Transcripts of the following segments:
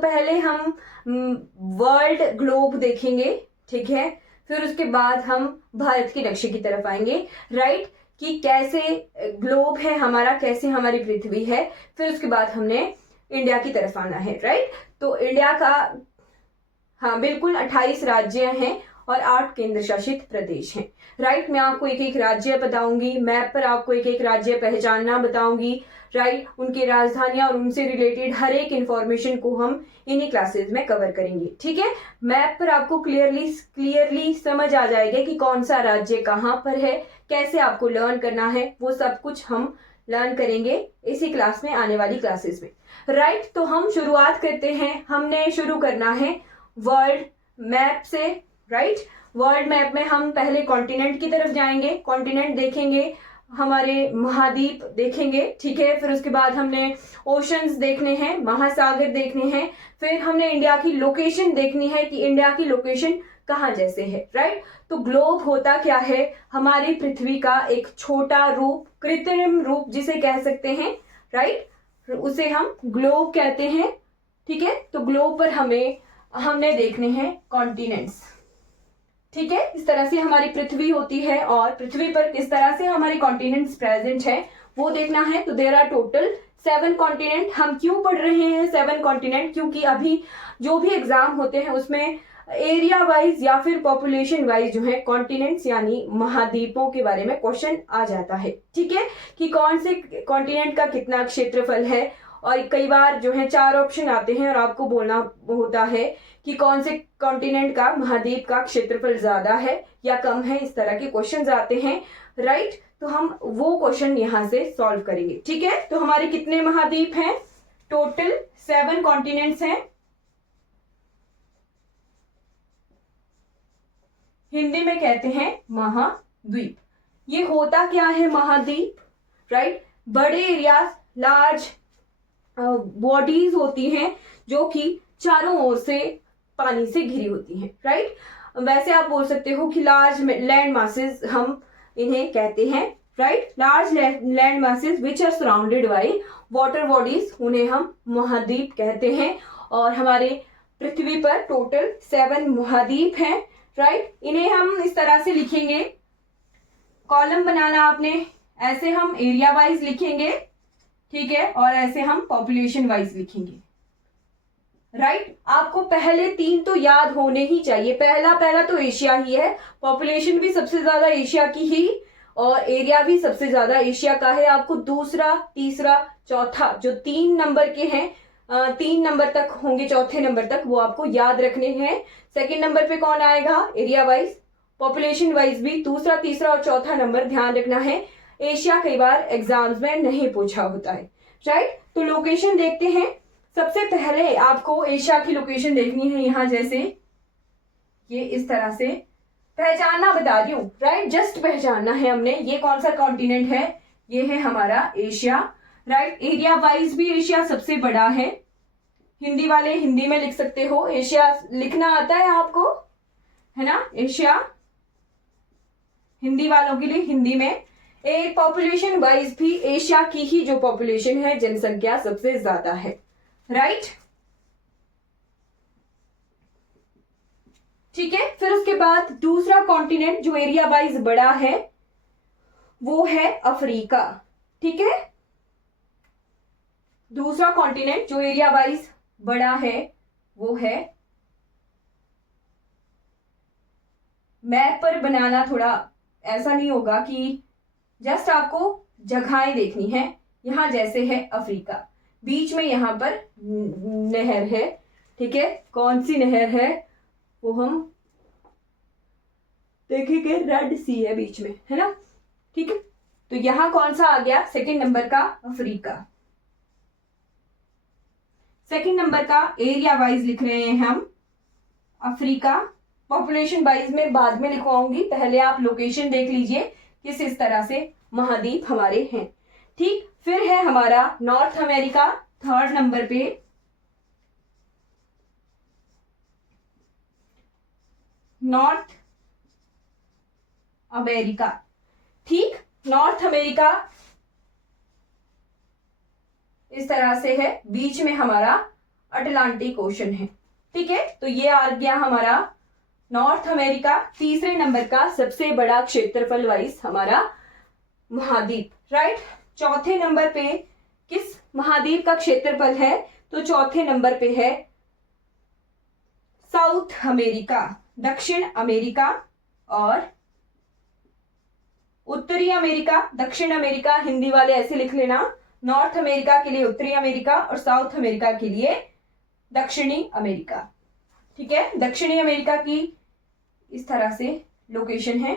पहले हम world globe देखेंगे, ठीक है। फिर उसके बाद हम भारत के नक्शे की तरफ आएंगे, राइट, कि कैसे ग्लोब है हमारा, कैसे हमारी पृथ्वी है। फिर उसके बाद हमने इंडिया की तरफ आना है, राइट। तो इंडिया का, हाँ बिल्कुल, 28 राज्य हैं और 8 केंद्र शासित प्रदेश हैं, राइट। मैं आपको एक एक राज्य बताऊंगी, मैप पर आपको एक एक राज्य पहचानना बताऊंगी, राइट। उनकी राजधानियां और उनसे रिलेटेड हर एक इंफॉर्मेशन को हम इन्हीं क्लासेस में कवर करेंगे, ठीक है। मैप पर आपको क्लियरली समझ आ जाएगा कि कौन सा राज्य कहाँ पर है, कैसे आपको लर्न करना है, वो सब कुछ हम लर्न करेंगे इसी क्लास में, आने वाली क्लासेस में, राइट। तो हम शुरुआत करते हैं। हमने शुरू करना है वर्ल्ड मैप से, राइट। वर्ल्ड मैप में हम पहले कॉन्टिनेंट की तरफ जाएंगे, कॉन्टिनेंट देखेंगे, हमारे महाद्वीप देखेंगे, ठीक है। फिर उसके बाद हमने ओशंस देखने हैं, महासागर देखने हैं। फिर हमने इंडिया की लोकेशन देखनी है कि इंडिया की लोकेशन कहाँ जैसे है, राइट। तो ग्लोब होता क्या है, हमारी पृथ्वी का एक छोटा रूप, कृत्रिम रूप जिसे कह सकते हैं, राइट, उसे हम ग्लोब कहते हैं, ठीक है। तो ग्लोब पर हमने देखने हैं कॉन्टिनेंट्स, ठीक है। इस तरह से हमारी पृथ्वी होती है और पृथ्वी पर किस तरह से हमारे कॉन्टिनेंट्स प्रेजेंट है वो देखना है। तो देयर आर टोटल 7 कॉन्टिनेंट। हम क्यों पढ़ रहे हैं 7 कॉन्टिनेंट, क्योंकि अभी जो भी एग्जाम होते हैं उसमें एरिया वाइज या फिर पॉपुलेशन वाइज जो है कॉन्टिनेंट्स यानी महाद्वीपों के बारे में क्वेश्चन आ जाता है, ठीक है, कि कौन से कॉन्टिनेंट का कितना क्षेत्रफल है। और कई बार जो है 4 ऑप्शन आते हैं और आपको बोलना होता है कि कौन से कॉन्टिनेंट का, महाद्वीप का क्षेत्रफल ज्यादा है या कम है, इस तरह के क्वेश्चंस आते हैं, राइट। तो हम वो क्वेश्चन यहां से सॉल्व करेंगे, ठीक है। तो हमारे कितने महाद्वीप हैं, टोटल 7 कॉन्टिनेंट्स हैं। हिंदी में कहते हैं महाद्वीप। ये होता क्या है महाद्वीप, राइट, बड़े एरियाज, लार्ज बॉडीज होती हैं जो कि चारों ओर से पानी से घिरी होती हैं, राइट। वैसे आप बोल सकते हो कि लार्ज लैंड मासेस हम इन्हें कहते हैं, right. Large land masses which are surrounded by water bodies, उन्हें हम महाद्वीप कहते हैं। और हमारे पृथ्वी पर टोटल 7 महाद्वीप हैं, राइट। इन्हें हम इस तरह से लिखेंगे, कॉलम बनाना आपने, ऐसे हम एरिया वाइज लिखेंगे, ठीक है, और ऐसे हम पॉपुलेशन वाइज लिखेंगे, राइट। आपको पहले 3 तो याद होने ही चाहिए। पहला तो एशिया ही है, पॉपुलेशन भी सबसे ज्यादा एशिया की ही और एरिया भी सबसे ज्यादा एशिया का है। आपको दूसरा, तीसरा, चौथा जो 3 नंबर के हैं, 3 नंबर तक होंगे, चौथे नंबर तक वो आपको याद रखने हैं। सेकेंड नंबर पे कौन आएगा एरिया वाइज, पॉपुलेशन वाइज भी दूसरा, तीसरा और चौथा नंबर ध्यान रखना है। एशिया कई बार एग्जाम्स में नहीं पूछा होता है, राइट। तो लोकेशन देखते हैं। सबसे पहले आपको एशिया की लोकेशन देखनी है, यहां जैसे ये इस तरह से पहचानना बता रही हूं, राइट, जस्ट पहचानना है हमने। ये कौन सा कॉन्टिनेंट है, ये है हमारा एशिया, राइट। एरिया वाइज भी एशिया सबसे बड़ा है। हिंदी वाले हिंदी में लिख सकते हो, एशिया लिखना आता है आपको, है ना, एशिया। हिंदी वालों के लिए हिंदी में। एक पॉपुलेशन वाइज भी एशिया की ही जो पॉपुलेशन है, जनसंख्या सबसे ज्यादा है, राइट, ठीक है। फिर उसके बाद दूसरा कॉन्टिनेंट जो एरिया वाइज बड़ा है वो है अफ्रीका, ठीक है। दूसरा कॉन्टिनेंट जो एरिया वाइज बड़ा है वो है, मैप पर बनाना थोड़ा ऐसा नहीं होगा कि जस्ट आपको जगहें देखनी है। यहां जैसे है अफ्रीका, बीच में यहां पर नहर है, ठीक है। कौन सी नहर है वो हम देखेंगे, रेड सी है बीच में, है ना, ठीक है। तो यहां कौन सा आ गया, सेकंड नंबर का अफ्रीका। सेकंड नंबर का एरिया वाइज लिख रहे हैं हम अफ्रीका। पॉपुलेशन वाइज में बाद में लिखवाऊंगी, पहले आप लोकेशन देख लीजिए किस इस तरह से महाद्वीप हमारे हैं, ठीक। फिर है हमारा नॉर्थ अमेरिका, थर्ड नंबर पे। नॉर्थ अमेरिका, ठीक। नॉर्थ अमेरिका इस तरह से है, बीच में हमारा अटलांटिक ओशन है। ठीक है, तो ये आ गया हमारा नॉर्थ अमेरिका, तीसरे नंबर का सबसे बड़ा क्षेत्रफल वाइज हमारा महाद्वीप, राइट। चौथे नंबर पे किस महाद्वीप का क्षेत्रफल है, तो चौथे नंबर पे है साउथ अमेरिका, दक्षिण अमेरिका और उत्तरी अमेरिका। दक्षिण अमेरिका हिंदी वाले ऐसे लिख लेना, नॉर्थ अमेरिका के लिए उत्तरी अमेरिका और साउथ अमेरिका के लिए दक्षिणी अमेरिका। ठीक है, दक्षिणी अमेरिका की इस तरह से लोकेशन है।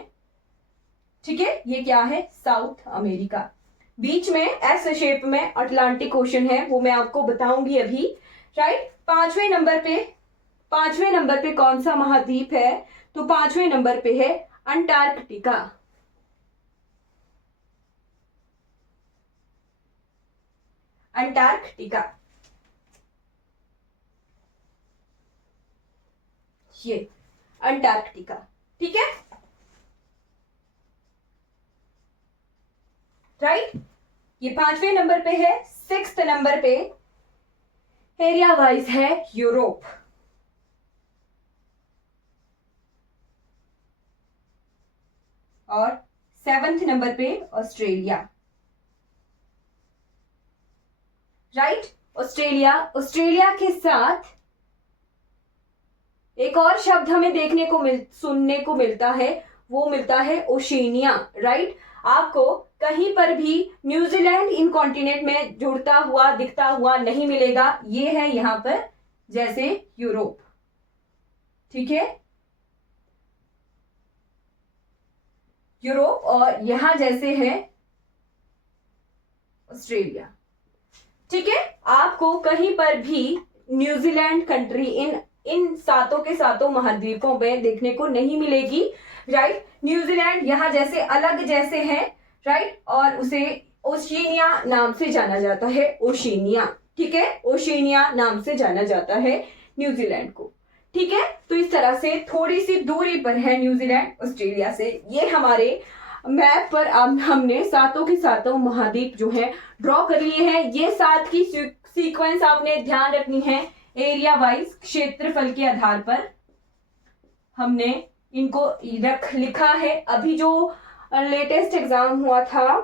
ठीक है, ये क्या है, साउथ अमेरिका। बीच में एस शेप में अटलांटिक ओशन है, वो मैं आपको बताऊंगी अभी, राइट। पांचवें नंबर पे कौन सा महाद्वीप है, तो पांचवें नंबर पे है अंटार्कटिका। अंटार्कटिका, ये अंटार्कटिका। ठीक है, राइट, ये पांचवें नंबर पे है। सिक्स्थ नंबर पे एरिया वाइज है यूरोप, और सेवंथ नंबर पे ऑस्ट्रेलिया, राइट। ऑस्ट्रेलिया के साथ एक और शब्द हमें सुनने को मिलता है, वो मिलता है ओशिनिया, राइट। आपको कहीं पर भी न्यूजीलैंड इन कॉन्टिनेंट में जुड़ता हुआ दिखता हुआ नहीं मिलेगा, ये है यहां पर जैसे यूरोप। ठीक है, यूरोप, और यहां जैसे है ऑस्ट्रेलिया। ठीक है, आपको कहीं पर भी न्यूजीलैंड कंट्री इन सातों के सातों महाद्वीपों में देखने को नहीं मिलेगी, राइट। न्यूजीलैंड यहां जैसे अलग जैसे है, राइट, और उसे ओशिनिया नाम से जाना जाता है, ओशिनिया। ठीक है, ओशिनिया नाम से जाना जाता है न्यूजीलैंड को। ठीक है, तो इस तरह से थोड़ी सी दूरी पर है न्यूजीलैंड ऑस्ट्रेलिया से। ये हमारे मैप पर हमने सातों के सातों महाद्वीप जो है ड्रॉ कर लिए हैं। ये सात की सीक्वेंस आपने ध्यान रखनी है, एरिया वाइज क्षेत्रफल के आधार पर हमने इनको लिखा है। अभी जो लेटेस्ट एग्जाम हुआ था,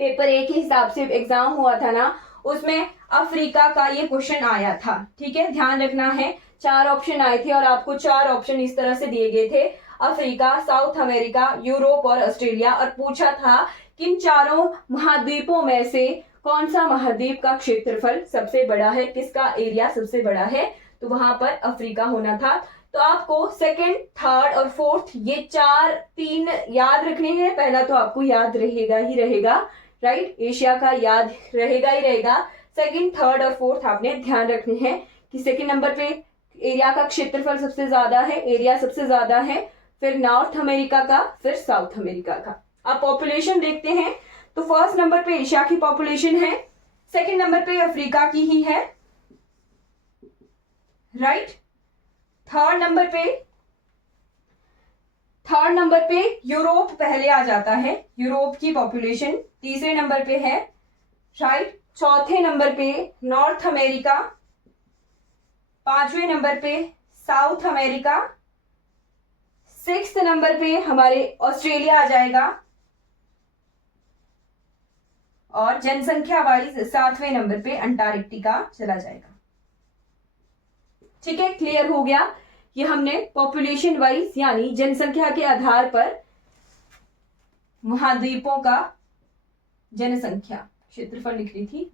पेपर ए के हिसाब से एग्जाम हुआ था ना, उसमें अफ्रीका का ये क्वेश्चन आया था। ठीक है, ध्यान रखना है, 4 ऑप्शन आए थे और आपको 4 ऑप्शन इस तरह से दिए गए थे, अफ्रीका, साउथ अमेरिका, यूरोप और ऑस्ट्रेलिया, और पूछा था किन चारों महाद्वीपों में से कौन सा महाद्वीप का क्षेत्रफल सबसे बड़ा है, किसका एरिया सबसे बड़ा है, तो वहां पर अफ्रीका होना था। तो आपको सेकंड, थर्ड और फोर्थ ये 3 याद रखने हैं। पहला तो आपको याद रहेगा ही रहेगा, राइट, एशिया का याद रहेगा ही रहेगा। सेकंड, थर्ड और फोर्थ आपने ध्यान रखने हैं कि सेकंड नंबर पे एरिया का क्षेत्रफल सबसे ज्यादा है, एरिया सबसे ज्यादा है, फिर नॉर्थ अमेरिका का, फिर साउथ अमेरिका का। अब पॉपुलेशन देखते हैं, तो फर्स्ट नंबर पे एशिया की पॉपुलेशन है, सेकंड नंबर पे अफ्रीका की ही है, राइट। थर्ड नंबर पे यूरोप पहले आ जाता है, यूरोप की पॉपुलेशन तीसरे नंबर पे है, राइट। चौथे नंबर पे नॉर्थ अमेरिका, पांचवें नंबर पे साउथ अमेरिका, सिक्स्थ नंबर पे हमारे ऑस्ट्रेलिया आ जाएगा, और जनसंख्या वाइज 7वें नंबर पे अंटार्कटिका चला जाएगा। ठीक है, क्लियर हो गया। ये हमने पॉपुलेशन वाइज यानी जनसंख्या के आधार पर महाद्वीपों का जनसंख्या, क्षेत्रफल लिख रही थी,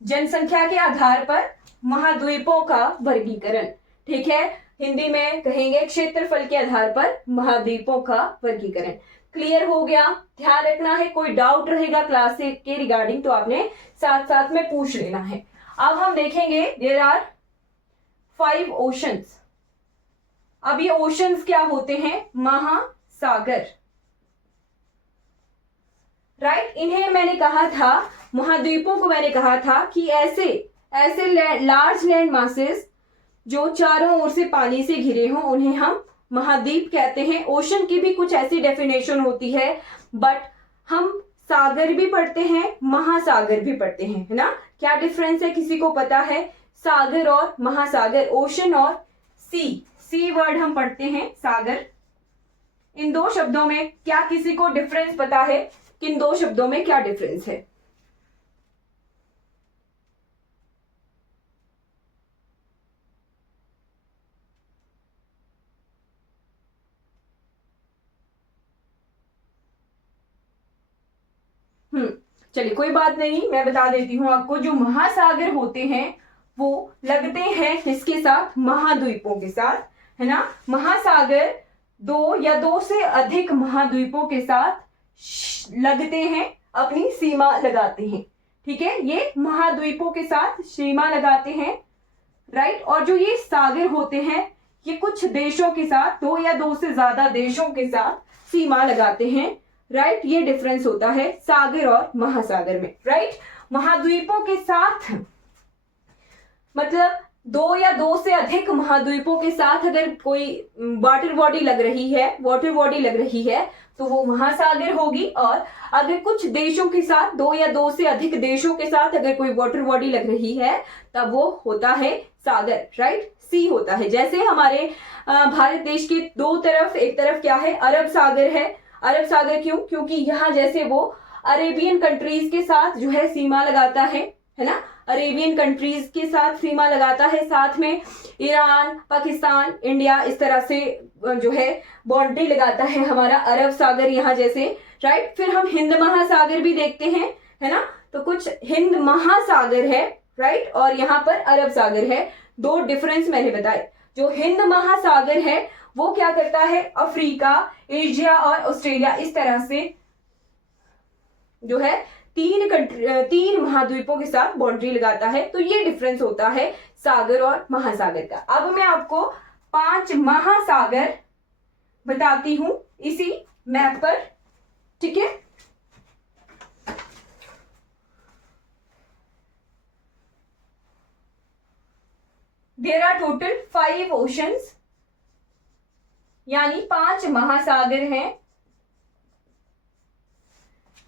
जनसंख्या के आधार पर महाद्वीपों का वर्गीकरण। ठीक है, हिंदी में कहेंगे क्षेत्रफल के आधार पर महाद्वीपों का वर्गीकरण। क्लियर हो गया, ध्यान रखना है, कोई डाउट रहेगा क्लास के रिगार्डिंग तो आपने साथ साथ में पूछ लेना है। अब हम देखेंगे देयर आर 5 ओशंस। अब ये ओशंस क्या होते हैं, महासागर, राइट। इन्हें मैंने कहा था, महाद्वीपों को मैंने कहा था कि ऐसे लार्ज लैंड मासेस जो चारों ओर से पानी से घिरे हों उन्हें हम महाद्वीप कहते हैं। ओशन की भी कुछ ऐसी डेफिनेशन होती है, बट हम सागर भी पढ़ते हैं, महासागर भी पढ़ते हैं, है ना। क्या डिफरेंस है, किसी को पता है? सागर और महासागर, ओशन और सी वर्ड हम पढ़ते हैं, सागर। इन दो शब्दों में क्या किसी को डिफरेंस पता है कि इन दो शब्दों में क्या डिफरेंस है? चलिए कोई बात नहीं, मैं बता देती हूँ आपको। जो महासागर होते हैं वो लगते हैं किसके साथ? महाद्वीपों के साथ, है ना। महासागर दो या दो से अधिक महाद्वीपों के साथ लगते हैं, अपनी सीमा लगाते हैं, ठीक है। ये महाद्वीपों के साथ सीमा लगाते हैं, राइट। और जो ये सागर होते हैं ये कुछ देशों के साथ, दो या दो से ज्यादा देशों के साथ सीमा लगाते हैं, राइट। ये डिफरेंस होता है सागर और महासागर में, राइट। महाद्वीपों के साथ मतलब दो या दो से अधिक महाद्वीपों के साथ अगर कोई वाटर बॉडी लग रही है तो वो महासागर होगी। और अगर कुछ देशों के साथ, दो या दो से अधिक देशों के साथ अगर कोई वाटर बॉडी लग रही है तब वो होता है सागर, राइट। सी होता है। जैसे हमारे भारत देश के दो तरफ, एक तरफ क्या है? अरब सागर है। अरब सागर क्यों? क्योंकि यहाँ जैसे वो अरेबियन कंट्रीज के साथ जो है सीमा लगाता है ना। अरेबियन कंट्रीज के साथ सीमा लगाता है, साथ में ईरान, पाकिस्तान, इंडिया, इस तरह से जो है बाउंड्री लगाता है हमारा अरब सागर यहाँ जैसे, राइट। फिर हम हिंद महासागर भी देखते हैं, है ना। तो कुछ हिंद महासागर है, राइट, और यहाँ पर अरब सागर है। दो डिफरेंस मैंने बताए। जो हिंद महासागर है वो क्या करता है? अफ्रीका, एशिया और ऑस्ट्रेलिया, इस तरह से जो है तीन महाद्वीपों के साथ बाउंड्री लगाता है। तो ये डिफरेंस होता है सागर और महासागर का। अब मैं आपको 5 महासागर बताती हूं इसी मैप पर, ठीक है। देयर आर टोटल 5 ओशंस, यानी 5 महासागर हैं,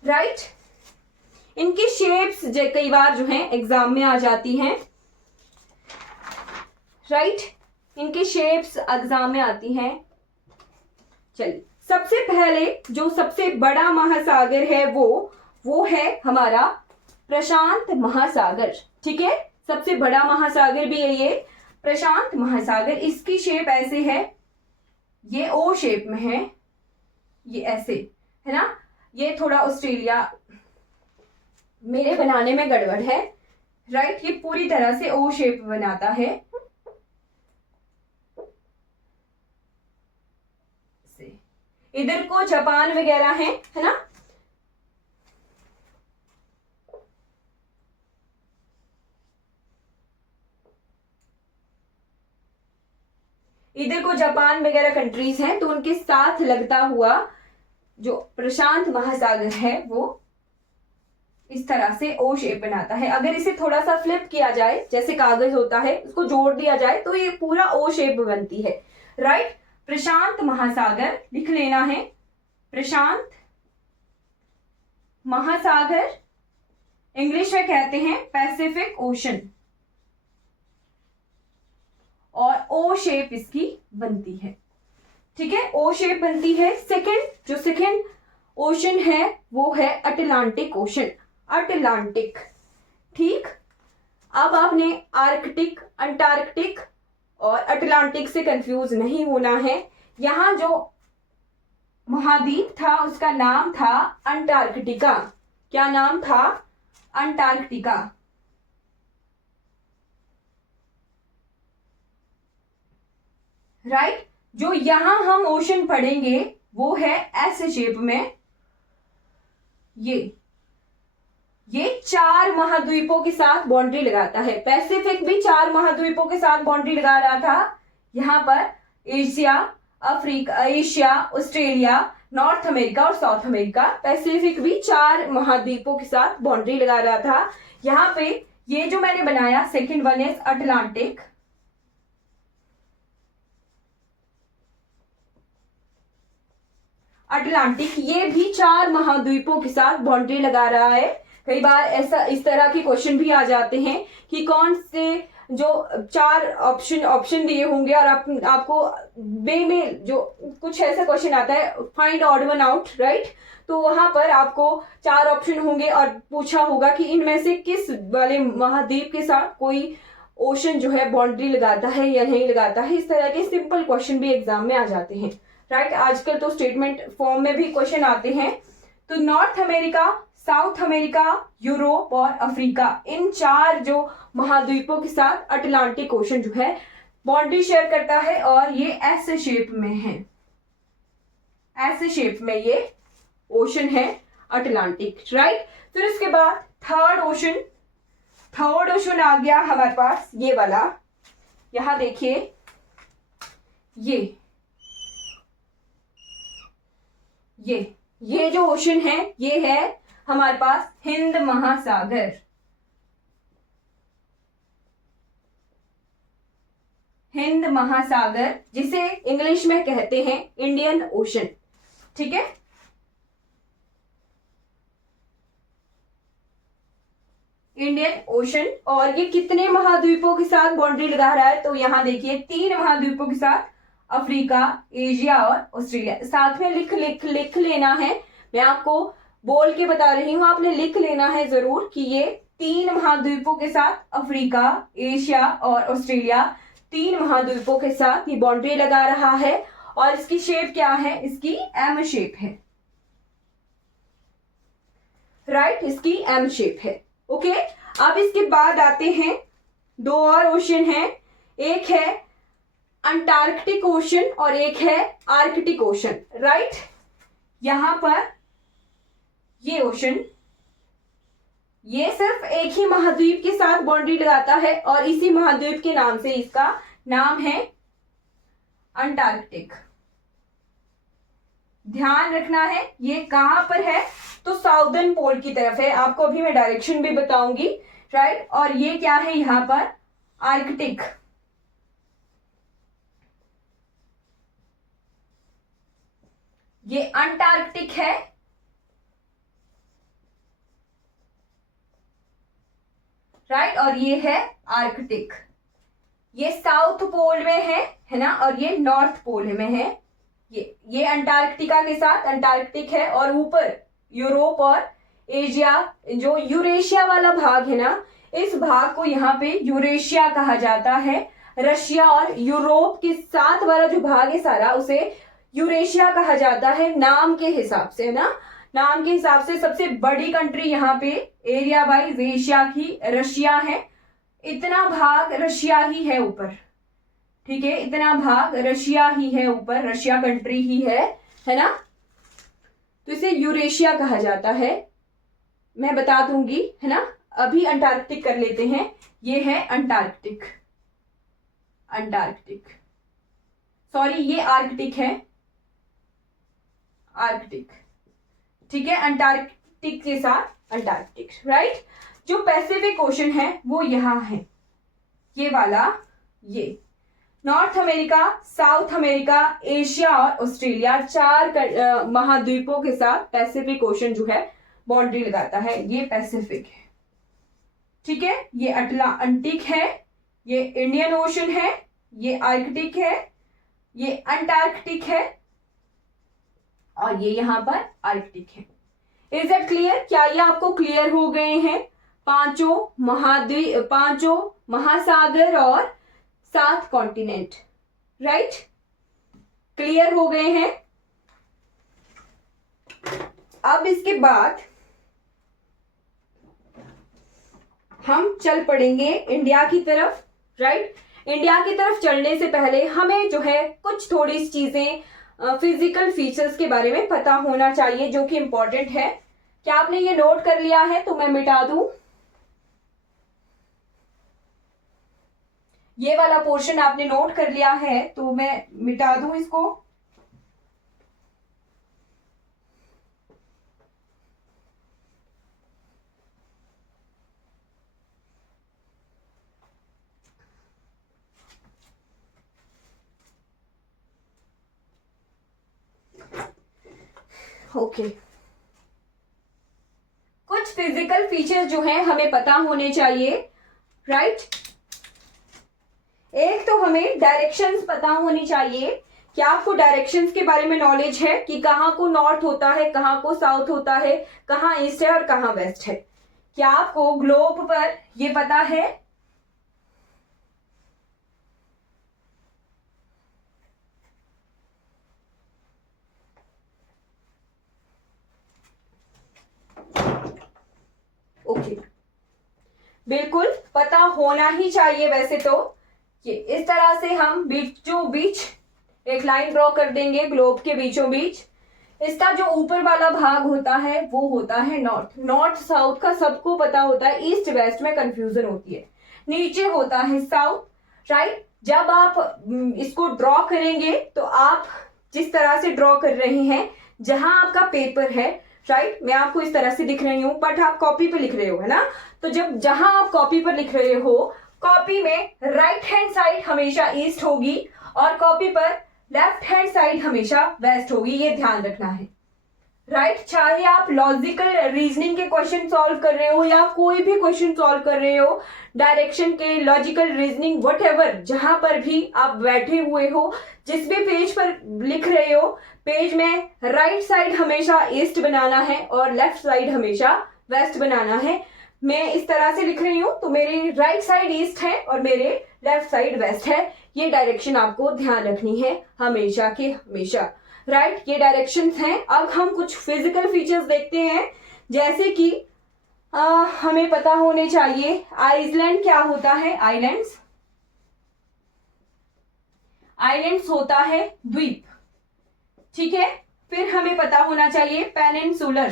राइट। इनकी शेप्स कई बार जो है एग्जाम में आ जाती हैं, राइट। इनकी शेप्स एग्जाम में आती हैं। चलिए सबसे पहले जो सबसे बड़ा महासागर है वो है हमारा प्रशांत महासागर, ठीक है। सबसे बड़ा महासागर भी है ये प्रशांत महासागर। इसकी शेप ऐसे है, ये ओ शेप में है, ये ऐसे, है ना। ये थोड़ा ऑस्ट्रेलिया मेरे बनाने में गड़बड़ है, राइट। ये पूरी तरह से ओ शेप बनाता है, इधर को जापान वगैरह है ना। इधर को जापान वगैरह कंट्रीज हैं, तो उनके साथ लगता हुआ जो प्रशांत महासागर है वो इस तरह से ओ शेप बनाता है। अगर इसे थोड़ा सा फ्लिप किया जाए, जैसे कागज होता है, उसको जोड़ दिया जाए तो ये पूरा ओ शेप बनती है, राइट। प्रशांत महासागर लिख लेना है, प्रशांत महासागर। इंग्लिश में कहते हैं पैसिफिक ओशन, और ओ शेप इसकी बनती है, ठीक है। ओ शेप बनती है। जो सेकंड ओशन है वो है अटलांटिक ओशन, अटलांटिक, ठीक। अब आपने आर्कटिक, अंटार्कटिक और अटलांटिक से कंफ्यूज नहीं होना है। यहां जो महाद्वीप था उसका नाम था अंटार्कटिका। क्या नाम था? Antarctica, right. जो यहां हम ओशन पढ़ेंगे वो है एस शेप में। ये 4 महाद्वीपों के साथ बाउंड्री लगाता है। पैसिफिक भी 4 महाद्वीपों के साथ बाउंड्री लगा रहा था। यहां पर Asia, Africa, Asia, Australia, north America और साउथ अमेरिका। पैसिफिक भी 4 महाद्वीपों के साथ बाउंड्री लगा रहा था। यहाँ पे ये जो मैंने बनाया second one is Atlantic, Atlantic, ये भी 4 महाद्वीपों के साथ बाउंड्री लगा रहा है। कई बार ऐसा इस तरह के क्वेश्चन भी आ जाते हैं कि कौन से जो 4 ऑप्शन दिए होंगे और आपको बे में जो कुछ ऐसा क्वेश्चन आता है, find odd one out, right. तो वहां पर आपको 4 ऑप्शन होंगे और पूछा होगा कि इनमें से किस वाले महाद्वीप के साथ कोई ओशन जो है बाउंड्री लगाता है या नहीं लगाता है। इस तरह के सिंपल क्वेश्चन भी एग्जाम में आ जाते हैं, राइट। आजकल तो स्टेटमेंट फॉर्म में भी क्वेश्चन आते हैं। तो north America, south America, Europe और अफ्रीका, इन 4 जो महाद्वीपों के साथ अटलांटिक ओशन जो है बाउंड्री शेयर करता है और ये ऐसे शेप में है, ऐसे शेप में ये ओशन है अटलांटिक, राइट। फिर उसके बाद थर्ड ओशन आ गया हमारे पास, ये वाला। यहां देखिए, ये जो ओशन है ये है हमारे पास हिंद महासागर। हिंद महासागर, जिसे इंग्लिश में कहते हैं इंडियन ओशन, ठीक है। इंडियन ओशन, और ये कितने महाद्वीपों के साथ बाउंड्री लगा रहा है? तो यहां देखिए 3 महाद्वीपों के साथ, अफ्रीका, एशिया और ऑस्ट्रेलिया। साथ में लिख लेना है, मैं आपको बोल के बता रही हूं, आपने लिख लेना है जरूर कि ये 3 महाद्वीपों के साथ, अफ्रीका, एशिया और ऑस्ट्रेलिया, 3 महाद्वीपों के साथ ये बाउंड्री लगा रहा है। और इसकी शेप क्या है? इसकी एम शेप है, राइट, इसकी एम शेप है। ओके, अब इसके बाद आते हैं 2 और ओशन हैं, एक है अंटार्कटिक ओशन और एक है आर्कटिक ओशन, राइट। यहां पर ये ओशन, ये सिर्फ एक ही महाद्वीप के साथ बाउंड्री लगाता है और इसी महाद्वीप के नाम से इसका नाम है अंटार्कटिक। ध्यान रखना है ये कहां पर है, तो साउदर्न पोल की तरफ है। आपको अभी मैं डायरेक्शन भी बताऊंगी, राइट। और ये क्या है यहां पर? आर्कटिक। ये अंटार्कटिक है, राइट, और ये है आर्कटिक। ये साउथ पोल में है ना, और ये नॉर्थ पोल में है। ये अंटार्कटिका के साथ अंटार्कटिक है, और ऊपर यूरोप और एशिया, जो यूरेशिया वाला भाग है ना, इस भाग को यहाँ पे यूरेशिया कहा जाता है। रशिया और यूरोप के साथ वाला जो भाग है सारा, उसे यूरेशिया कहा जाता है नाम के हिसाब से, ना, नाम के हिसाब से। सबसे बड़ी कंट्री यहाँ पे एरिया वाइज एशिया की रशिया है। इतना भाग रशिया ही है ऊपर, ठीक है, इतना भाग रशिया ही है ऊपर, रशिया कंट्री ही है ना। तो इसे यूरेशिया कहा जाता है, मैं बता दूंगी, है ना। अभी अंटार्कटिक कर लेते हैं, ये है अंटार्कटिक, सॉरी, ये आर्कटिक है, आर्कटिक, ठीक है, अंटार्कटिक के साथ अंटार्कटिक, राइट। जो पैसिफिक ओशन है वो यहां है, ये वाला, ये north America, south America, Asia और ऑस्ट्रेलिया, 4 महाद्वीपों के साथ पैसिफिक ओशन जो है बाउंड्री लगाता है। ये पैसिफिक है, ठीक है। ये अटलांटिक है, ये इंडियन ओशन है, ये आर्कटिक है, ये अंटार्कटिक है, और ये यहां पर आर्कटिक है। Is it clear? क्या ये आपको क्लियर हो गए हैं? 5 महाद्वीप, 5 महासागर और 7 कॉन्टिनेंट, राइट, क्लियर हो गए हैं। अब इसके बाद हम चल पड़ेंगे इंडिया की तरफ, राइट। इंडिया की तरफ चलने से पहले हमें जो है कुछ थोड़ी चीजें फिजिकल फीचर्स के बारे में पता होना चाहिए, जो कि इंपॉर्टेंट है। क्या आपने ये नोट कर लिया है? तो मैं मिटा दूं, ये वाला पोर्शन आपने नोट कर लिया है तो मैं मिटा दूं इसको। ओके, कुछ फिजिकल फीचर्स जो हैं हमें पता होने चाहिए, राइट। एक तो हमें डायरेक्शंस पता होनी चाहिए। क्या आपको डायरेक्शंस के बारे में नॉलेज है कि कहाँ को नॉर्थ होता है, कहाँ को साउथ होता है, कहाँ ईस्ट है और कहाँ वेस्ट है? क्या आपको ग्लोब पर ये पता है? ओके, बिल्कुल पता होना ही चाहिए। वैसे तो ये इस तरह से हम बीचों बीच एक लाइन ड्रॉ कर देंगे, ग्लोब के बीचों बीच। इसका जो ऊपर वाला भाग होता है वो होता है नॉर्थ। नॉर्थ साउथ का सबको पता होता है, ईस्ट वेस्ट में कंफ्यूजन होती है। नीचे होता है साउथ, राइट। जब आप इसको ड्रॉ करेंगे तो आप जिस तरह से ड्रॉ कर रहे हैं, जहां आपका पेपर है, राइट, मैं आपको इस तरह से दिख रही हूं, बट आप कॉपी पे लिख रहे हो, है ना। तो जब जहां आप कॉपी पर लिख रहे हो, कॉपी में राइट हैंड साइड हमेशा ईस्ट होगी और कॉपी पर लेफ्ट हैंड साइड हमेशा वेस्ट होगी। ये ध्यान रखना है, राइट। चाहे आप लॉजिकल रीजनिंग के क्वेश्चन सॉल्व कर रहे हो या कोई भी क्वेश्चन सॉल्व कर रहे हो, डायरेक्शन के, लॉजिकल रीजनिंग, व्हाटएवर, जहां पर भी आप बैठे हुए हो, जिस भी पेज पर लिख रहे हो, पेज में राइट साइड हमेशा ईस्ट बनाना है और लेफ्ट साइड हमेशा वेस्ट बनाना है। मैं इस तरह से लिख रही हूं तो मेरी राइट साइड ईस्ट है और मेरे लेफ्ट साइड वेस्ट है। ये डायरेक्शन आपको ध्यान रखनी है हमेशा के हमेशा, राइट। ये डायरेक्शंस हैं। अब हम कुछ फिजिकल फीचर्स देखते हैं, जैसे कि हमें पता होने चाहिए आइसलैंड क्या होता है। आइलैंड्स, आइलैंड्स होता है द्वीप, ठीक है। फिर हमें पता होना चाहिए पेनिनसुलर,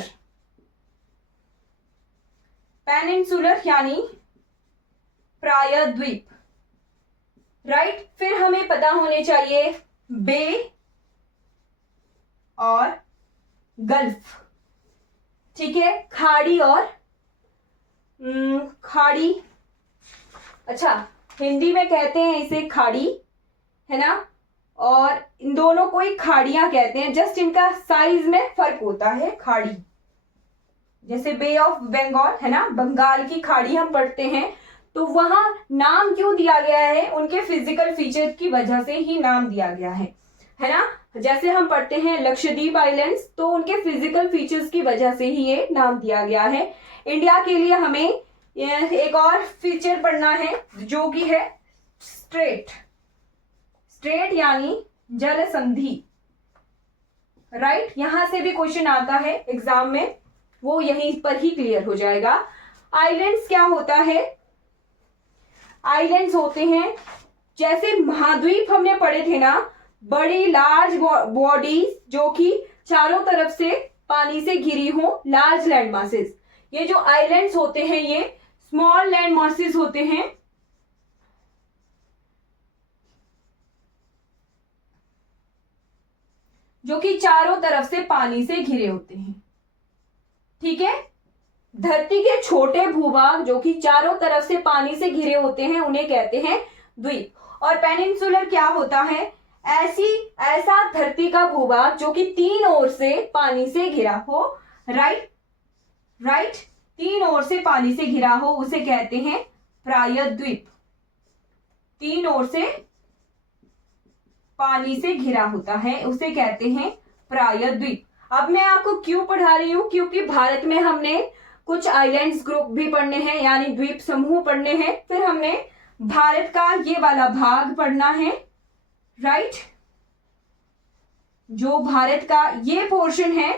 पेनिनसुलर यानी प्रायद्वीप, राइट। फिर हमें पता होने चाहिए बे और गल्फ, ठीक है, खाड़ी और खाड़ी, अच्छा हिंदी में कहते हैं इसे खाड़ी, है ना, और इन दोनों को ही खाड़ियां कहते हैं, जस्ट इनका साइज में फर्क होता है। खाड़ी जैसे बे ऑफ बंगाल है ना, बंगाल की खाड़ी हम पढ़ते हैं, तो वहां नाम क्यों दिया गया है? उनके फिजिकल फीचर की वजह से ही नाम दिया गया है ना। जैसे हम पढ़ते हैं लक्षद्वीप आइलैंड्स, तो उनके फिजिकल फीचर्स की वजह से ही ये नाम दिया गया है। इंडिया के लिए हमें एक और फीचर पढ़ना है जो कि है स्ट्रेट, स्ट्रेट यानी जल संधि, राइट। यहां से भी क्वेश्चन आता है एग्जाम में, वो यहीं पर ही क्लियर हो जाएगा। आइलैंड्स क्या होता है? आइलैंड्स होते हैं, जैसे महाद्वीप हमने पढ़े थे ना, बड़ी लार्ज बॉडीज जो कि चारों तरफ से पानी से घिरी हो, लार्ज लैंड मासेस। ये जो आइलैंड्स होते हैं ये स्मॉल लैंड मासेस होते हैं, जो कि चारों तरफ से पानी से घिरे होते हैं, ठीक है। धरती के छोटे भूभाग जो कि चारों तरफ से पानी से घिरे होते हैं उन्हें कहते हैं द्वीप। और पेनिनसुलर क्या होता है? ऐसा धरती का भूभाग जो कि तीन ओर से पानी से घिरा हो, राइट, तीन ओर से पानी से घिरा हो, उसे कहते हैं प्रायद्वीप। तीन ओर से पानी से घिरा होता है उसे कहते हैं प्रायद्वीप। अब मैं आपको क्यों पढ़ा रही हूं? क्योंकि भारत में हमने कुछ आइलैंड्स ग्रुप भी पढ़ने हैं, यानी द्वीप समूह पढ़ने हैं। फिर हमने भारत का ये वाला भाग पढ़ना है, राइट, जो भारत का ये पोर्शन है,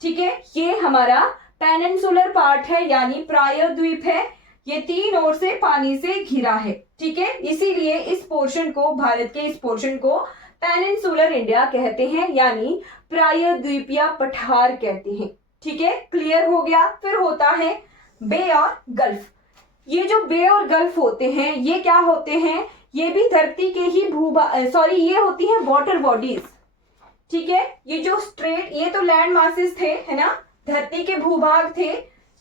ठीक है, ये हमारा पेनिनसुलर पार्ट है यानी प्रायद्वीप है। ये तीन ओर से पानी से घिरा है, ठीक है, इसीलिए इस पोर्शन को, भारत के इस पोर्शन को पेनिनसुलर इंडिया कहते हैं, यानी प्रायद्वीपीय पठार कहते हैं, ठीक है, क्लियर हो गया। फिर होता है बे और गल्फ। ये जो बे और गल्फ होते हैं ये क्या होते हैं? ये भी धरती के ही ये होती हैं वाटर बॉडीज, ठीक है। ये जो स्ट्रेट, ये तो लैंड मासेस थे, है ना, धरती के भूभाग थे।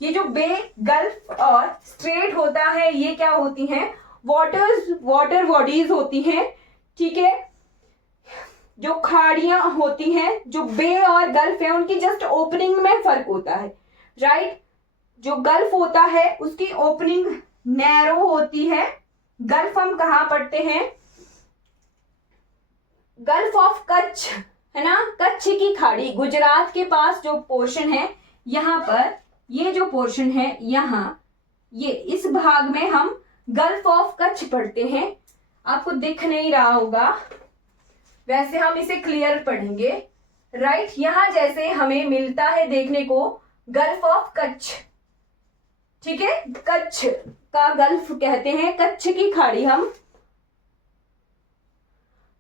ये जो बे, गल्फ और स्ट्रेट होता है ये क्या होती हैं? वाटर बॉडीज होती हैं, ठीक है। जो खाड़ियां होती हैं, जो बे और गल्फ है, उनकी जस्ट ओपनिंग में फर्क होता है, राइट। जो गल्फ होता है उसकी ओपनिंग नैरो होती है। गल्फ हम कहाँ पढ़ते हैं? गल्फ ऑफ कच्छ, है ना, कच्छ की खाड़ी, गुजरात के पास जो पोर्शन है, यहाँ पर ये जो पोर्शन है, यहाँ ये इस भाग में हम गल्फ ऑफ कच्छ पढ़ते हैं। आपको दिख नहीं रहा होगा, वैसे हम इसे क्लियर पढ़ेंगे, राइट। यहां जैसे हमें मिलता है देखने को गल्फ ऑफ कच्छ, ठीक है, कच्छ का गल्फ कहते हैं, कच्छ की खाड़ी हम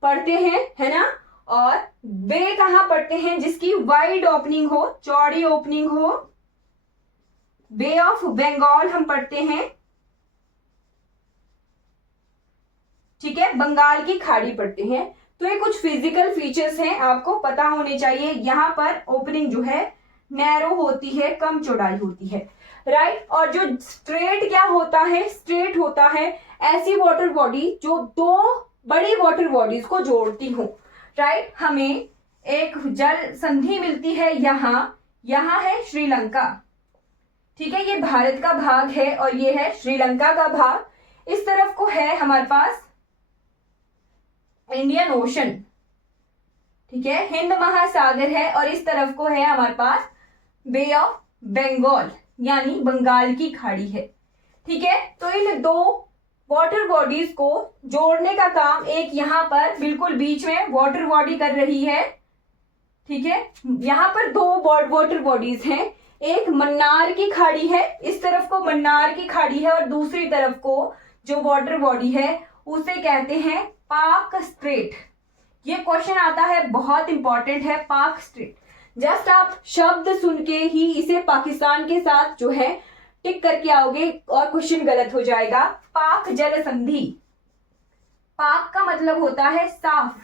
पढ़ते हैं, है ना। और बे कहां पढ़ते हैं? जिसकी वाइड ओपनिंग हो, चौड़ी ओपनिंग हो, बे ऑफ बंगाल हम पढ़ते हैं, ठीक है, बंगाल की खाड़ी पढ़ते हैं। तो ये कुछ फिजिकल फीचर्स हैं, आपको पता होने चाहिए। यहां पर ओपनिंग जो है नैरो होती है, कम चौड़ाई होती है, राइट। और जो स्ट्रेट क्या होता है? स्ट्रेट होता है ऐसी वाटर बॉडी जो दो बड़ी वाटर बॉडीज को जोड़ती हो, राइट। हमें एक जल संधि मिलती है यहां है श्रीलंका, ठीक है, ये भारत का भाग है और ये है श्रीलंका का भाग। इस तरफ को है हमारे पास इंडियन ओशन, ठीक है, हिंद महासागर है, और इस तरफ को है हमारे पास बे ऑफ बंगाल, यानी बंगाल की खाड़ी है, ठीक है। तो इन दो वाटर बॉडीज को जोड़ने का काम एक यहां पर बिल्कुल बीच में वाटर बॉडी कर रही है, ठीक है। यहां पर दो वाटर बॉडीज हैं, एक मन्नार की खाड़ी है, इस तरफ को मन्नार की खाड़ी है, और दूसरी तरफ को जो वाटर बॉडी है उसे कहते हैं पाक स्ट्रेट। ये क्वेश्चन आता है, बहुत इंपॉर्टेंट है, पाक स्ट्रेट। जस्ट आप शब्द सुन के ही इसे पाकिस्तान के साथ जो है टिक करके आओगे और क्वेश्चन गलत हो जाएगा। पाक जल संधि, पाक का मतलब होता है साफ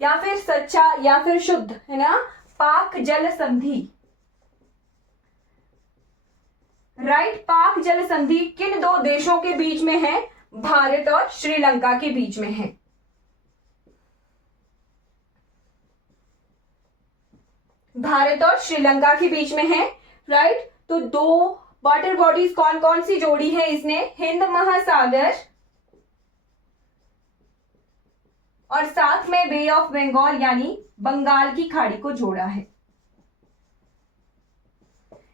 या फिर सच्चा या फिर शुद्ध, है ना, पाक जल संधि, राइट। पाक जल संधि किन दो देशों के बीच में है? भारत और श्रीलंका के बीच में है, भारत और श्रीलंका के बीच में है, राइट। तो दो वाटर बॉडीज कौन कौन सी जोड़ी है इसने? हिंद महासागर और साथ में बे ऑफ बंगाल यानी बंगाल की खाड़ी को जोड़ा है,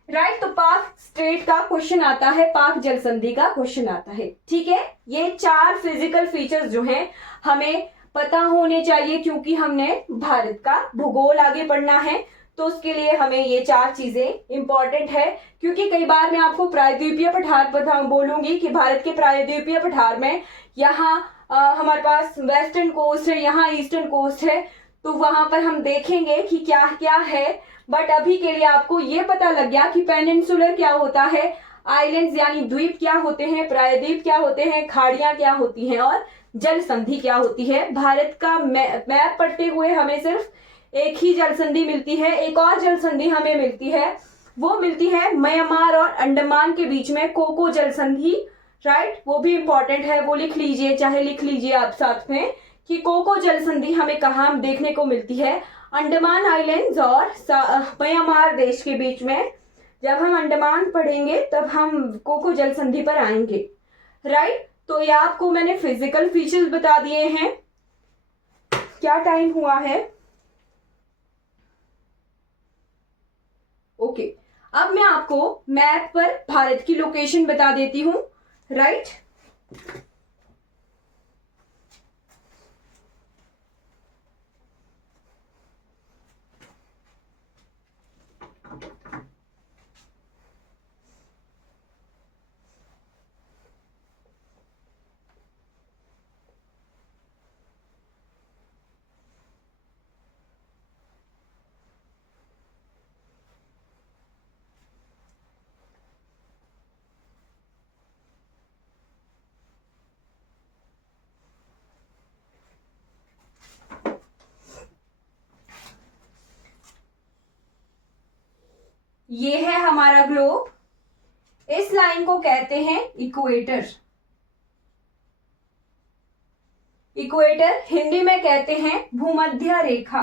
राइट। तो पाक स्ट्रेट का क्वेश्चन आता है, पाक जल संधि का क्वेश्चन आता है, ठीक है। ये चार फिजिकल फीचर्स जो हैं हमें पता होने चाहिए, क्योंकि हमने भारत का भूगोल आगे पढ़ना है, तो उसके लिए हमें ये चार चीजें इंपॉर्टेंट है। क्योंकि कई बार मैं आपको प्रायद्वीपीय पठार बोलूंगी कि भारत के प्रायद्वीपीय पठार में यहाँ हमारे पास वेस्टर्न कोस्ट है, यहाँ ईस्टर्न कोस्ट है, तो वहां पर हम देखेंगे कि क्या क्या है। बट अभी के लिए आपको ये पता लग गया कि पेनिनसुलर क्या होता है, आइलैंड्स यानी द्वीप क्या होते हैं, प्रायद्वीप क्या होते हैं, खाड़ियां क्या होती हैं, और जल संधि क्या होती है। भारत का मैप पढ़ते हुए हमें सिर्फ एक ही जल संधि मिलती है, एक और जल संधि हमें मिलती है, वो मिलती है म्यांमार और अंडमान के बीच में कोको जल संधि, राइट। वो भी इंपॉर्टेंट है, वो लिख लीजिए, चाहे लिख लीजिए आप साथ में कि कोको जल संधि हमें कहाँ देखने को मिलती है? अंडमान आइलैंड्स और म्यांमार देश के बीच में। जब हम अंडमान पढ़ेंगे तब हम कोको जल संधि पर आएंगे, राइट। तो ये आपको मैंने फिजिकल फीचर्स बता दिए हैं। क्या टाइम हुआ है? ओके, अब मैं आपको मैप पर भारत की लोकेशन बता देती हूं, राइट। ये है हमारा ग्लोब, इस लाइन को कहते हैं इक्वेटर। इक्वेटर हिंदी में कहते हैं भूमध्य रेखा।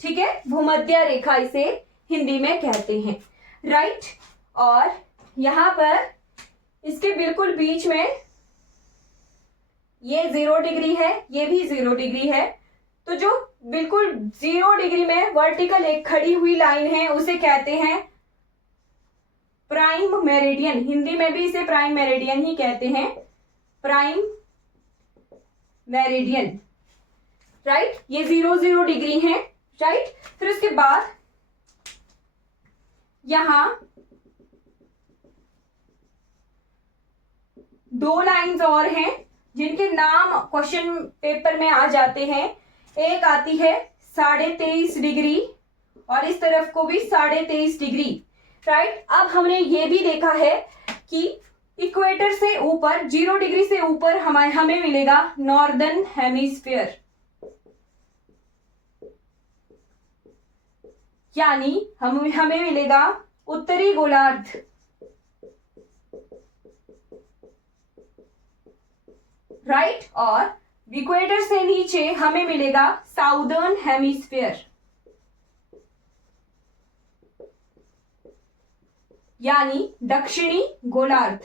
ठीक है, भूमध्य रेखा इसे हिंदी में कहते हैं, राइट। और यहां पर इसके बिल्कुल बीच में ये 0 डिग्री है, ये भी 0 डिग्री है। तो जो बिल्कुल 0 डिग्री में वर्टिकल एक खड़ी हुई लाइन है उसे कहते हैं प्राइम मेरिडियन। हिंदी में भी इसे प्राइम मेरिडियन ही कहते हैं, प्राइम मेरिडियन, राइट। ये 0 डिग्री है, राइट। फिर उसके बाद यहां 2 लाइंस और हैं जिनके नाम क्वेश्चन पेपर में आ जाते हैं। एक आती है 23.5 डिग्री और इस तरफ को भी 23.5 डिग्री, राइट। अब हमने ये भी देखा है कि इक्वेटर से ऊपर 0 डिग्री से ऊपर हमें मिलेगा नॉर्दर्न हेमिस्फीयर, यानी हमें मिलेगा उत्तरी गोलार्ध, राइट। और इक्वेटर से नीचे हमें मिलेगा साउदर्न हेमिस्फीयर, यानी दक्षिणी गोलार्ध,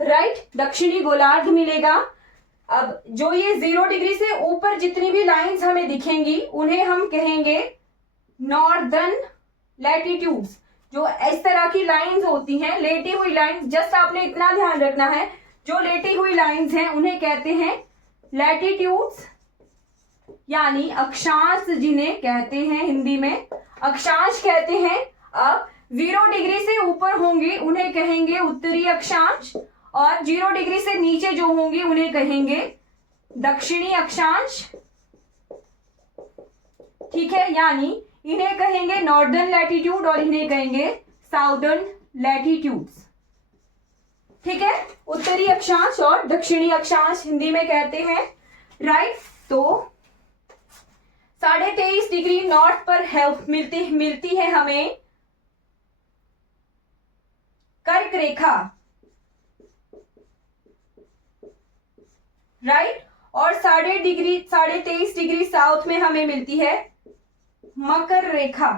राइट। दक्षिणी गोलार्ध मिलेगा। अब जो ये 0 डिग्री से ऊपर जितनी भी लाइंस हमें दिखेंगी उन्हें हम कहेंगे नॉर्दर्न लैटिट्यूड्स। जो इस तरह की लाइंस होती हैं, लेटी हुई लाइंस, जस्ट आपने इतना ध्यान रखना है, जो लेटी हुई लाइंस हैं उन्हें कहते हैं लैटिट्यूड्स, यानी अक्षांश जिन्हें कहते हैं, हिंदी में अक्षांश कहते हैं। अब 0 डिग्री से ऊपर होंगे उन्हें कहेंगे उत्तरी अक्षांश, और 0 डिग्री से नीचे जो होंगे उन्हें कहेंगे दक्षिणी अक्षांश, ठीक है। यानी इन्हें कहेंगे नॉर्दर्न लैटिट्यूड और इन्हें कहेंगे साउदर्न लैटिट्यूड्स, ठीक है। उत्तरी अक्षांश और दक्षिणी अक्षांश हिंदी में कहते हैं, राइट। तो 23.5 डिग्री नॉर्थ पर है मिलती है हमें कर्क रेखा, राइट। और 23.5 डिग्री साउथ में हमें मिलती है मकर रेखा,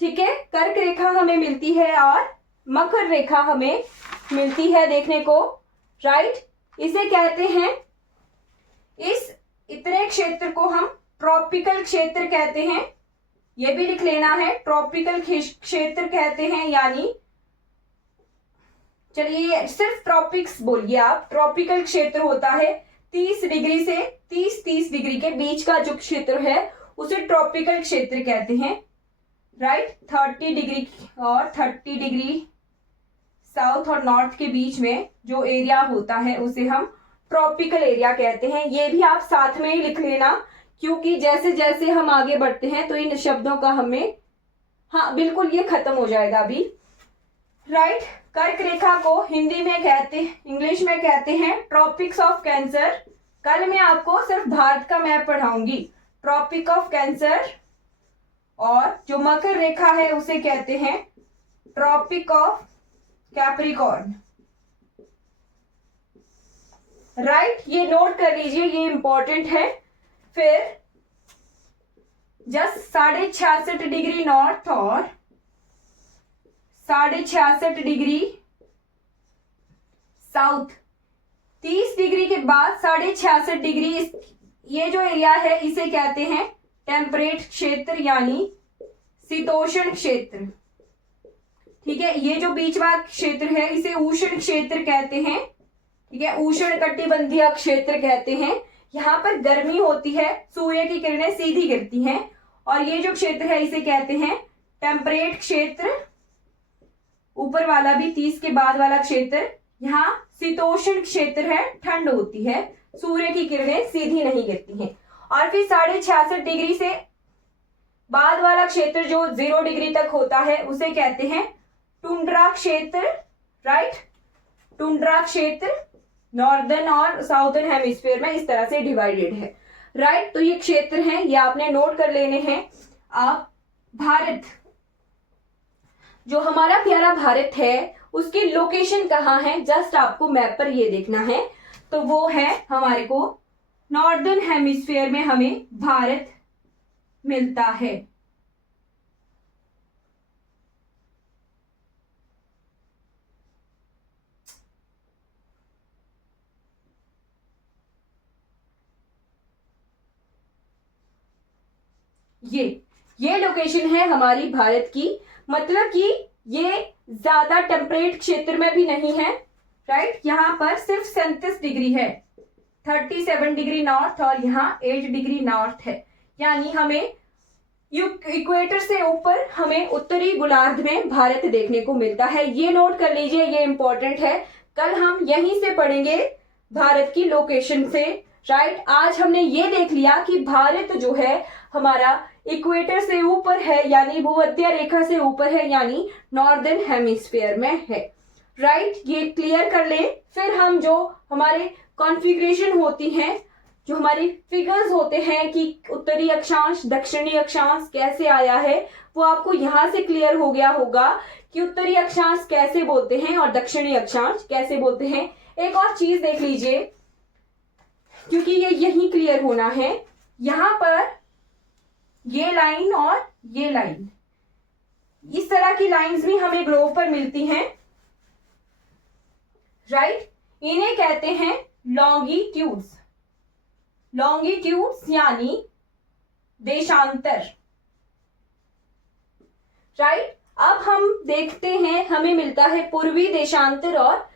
ठीक है। कर्क रेखा हमें मिलती है और मकर रेखा हमें मिलती है देखने को, राइट। इसे कहते हैं, इस इतने क्षेत्र को हम ट्रॉपिकल क्षेत्र कहते हैं, ये भी लिख लेना है, ट्रॉपिकल क्षेत्र कहते हैं। यानी चलिए सिर्फ ट्रॉपिक्स बोलिए आप, ट्रॉपिकल क्षेत्र होता है 30 डिग्री से 30 डिग्री के बीच का जो क्षेत्र है उसे ट्रॉपिकल क्षेत्र कहते हैं, राइट। 30 डिग्री और 30 डिग्री साउथ और नॉर्थ के बीच में जो एरिया होता है उसे हम ट्रॉपिकल एरिया कहते हैं। ये भी आप साथ में ही लिख लेना, क्योंकि जैसे जैसे हम आगे बढ़ते हैं तो इन शब्दों का हमें, हाँ बिल्कुल ये खत्म हो जाएगा अभी, राइट। कर्क रेखा को हिंदी में इंग्लिश में कहते हैं ट्रॉपिक्स ऑफ कैंसर। कल मैं आपको सिर्फ भारत का मैप पढ़ाऊंगी, ट्रॉपिक ऑफ कैंसर। और जो मकर रेखा है उसे कहते हैं ट्रॉपिक ऑफ कैप्रिकॉर्न, राइट। ये नोट कर लीजिए, ये इंपॉर्टेंट है। फिर जस्ट 66.5 डिग्री नॉर्थ और 66.5 डिग्री साउथ, 30 डिग्री के बाद 66.5 डिग्री, ये जो एरिया है इसे कहते हैं टेम्परेट क्षेत्र, यानी शीतोष्ण क्षेत्र, ठीक है। ये जो बीच वाला क्षेत्र है इसे उष्ण क्षेत्र कहते हैं, ठीक है, उष्ण कटिबंधीय क्षेत्र कहते हैं। यहाँ पर गर्मी होती है, सूर्य की किरणें सीधी गिरती हैं, और ये जो क्षेत्र है इसे कहते हैं टेम्परेट क्षेत्र। ऊपर वाला भी 30 के बाद वाला क्षेत्र, यहाँ शीतोष्ण क्षेत्र है, ठंड होती है, सूर्य की किरणें सीधी नहीं गिरती हैं। और फिर 66.5 डिग्री से बाद वाला क्षेत्र जो 0 डिग्री तक होता है उसे कहते हैं टुंड्रा क्षेत्र, राइट, टुंड्रा क्षेत्र। नॉर्दर्न और साउथर्न हेमिस्फीयर में इस तरह से डिवाइडेड है, राइट। तो ये क्षेत्र हैं, ये आपने नोट कर लेने हैं। आप भारत, जो हमारा प्यारा भारत है, उसकी लोकेशन कहाँ है, जस्ट आपको मैप पर ये देखना है। तो वो है हमारे को नॉर्दर्न हेमिस्फीयर में हमें भारत मिलता है। ये लोकेशन है हमारी भारत की, मतलब कि ये ज्यादा टेम्परेट क्षेत्र में भी नहीं है, राइट। यहाँ पर सिर्फ 37 डिग्री है, 37 डिग्री नॉर्थ और यहाँ 8 डिग्री नॉर्थ है, यानी हमें इक्वेटर से ऊपर हमें उत्तरी गोलार्ध में भारत देखने को मिलता है। ये नोट कर लीजिए, ये इंपॉर्टेंट है, कल हम यहीं से पढ़ेंगे भारत की लोकेशन से, राइट। आज हमने ये देख लिया कि भारत जो है हमारा इक्वेटर से ऊपर है, यानी भूमध्य रेखा से ऊपर है, यानी नॉर्दर्न हेमिस्फीयर में है, राइट। ये क्लियर कर ले। फिर हम जो हमारे कॉन्फ़िगरेशन होती हैं, जो हमारे फिगर्स होते हैं कि उत्तरी अक्षांश दक्षिणी अक्षांश कैसे आया है, वो आपको यहां से क्लियर हो गया होगा कि उत्तरी अक्षांश कैसे बोलते हैं और दक्षिणी अक्षांश कैसे बोलते हैं। एक और चीज देख लीजिए, क्योंकि ये यही क्लियर होना है, यहां पर ये लाइन और ये लाइन, इस तरह की लाइंस भी हमें ग्लोब पर मिलती हैं, राइट। इन्हें कहते हैं लॉन्गिट्यूड्स, लॉन्गिट्यूड्स यानी देशांतर, राइट। अब हम देखते हैं, हमें मिलता है पूर्वी देशांतर और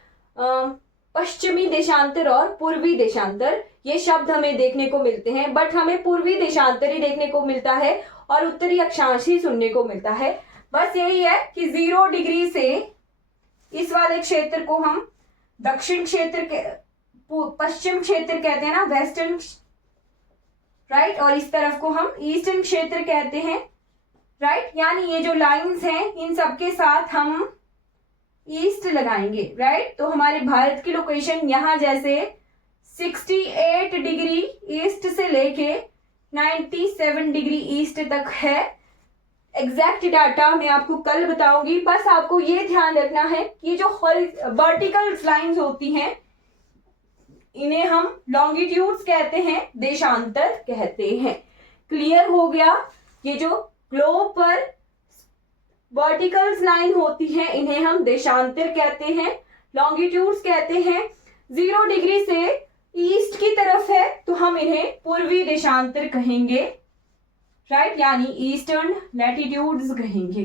पश्चिमी देशांतर और पूर्वी देशांतर, ये शब्द हमें देखने को मिलते हैं, बट हमें पूर्वी देशांतर ही देखने को मिलता है और उत्तरी अक्षांश ही सुनने को मिलता है। बस यही है कि 0 डिग्री से इस वाले क्षेत्र को हम दक्षिण क्षेत्र के, पश्चिम क्षेत्र कहते हैं ना, वेस्टर्न, राइट, और इस तरफ को हम ईस्टर्न क्षेत्र कहते हैं, राइट। यानी ये जो लाइंस हैं इन सबके साथ हम ईस्ट लगाएंगे, राइट। तो हमारे भारत की लोकेशन यहां जैसे 68 डिग्री ईस्ट से लेके 97 डिग्री ईस्ट तक है। एग्जैक्ट डाटा मैं आपको कल बताऊंगी, बस आपको ये ध्यान रखना है कि जो वर्टिकल लाइंस होती हैं इन्हें हम लॉन्गिट्यूड्स कहते हैं, देशांतर कहते हैं। क्लियर हो गया। ये जो ग्लोब पर वर्टिकल लाइन होती हैं इन्हें हम देशांतर कहते हैं, लॉन्गिट्यूड्स कहते हैं। 0 डिग्री से ईस्ट की तरफ है तो हम इन्हें पूर्वी देशांतर कहेंगे, राइट, यानी ईस्टर्न लैटिट्यूड्स कहेंगे,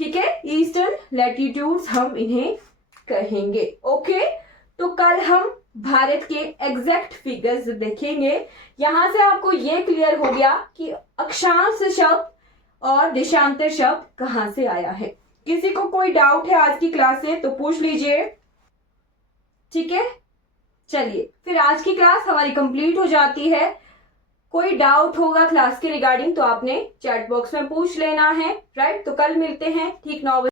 ठीक है, ईस्टर्न लैटिट्यूड्स हम इन्हें कहेंगे। ओके, तो कल हम भारत के एग्जैक्ट फिगर्स देखेंगे। यहां से आपको ये क्लियर हो गया कि अक्षांश शब्द और देशांतर शब्द कहां से आया है। किसी को कोई डाउट है आज की क्लास से तो पूछ लीजिए, ठीक है। चलिए, फिर आज की क्लास हमारी कंप्लीट हो जाती है। कोई डाउट होगा क्लास के रिगार्डिंग तो आपने चैट बॉक्स में पूछ लेना है, राइट। तो कल मिलते हैं ठीक 9 बजे।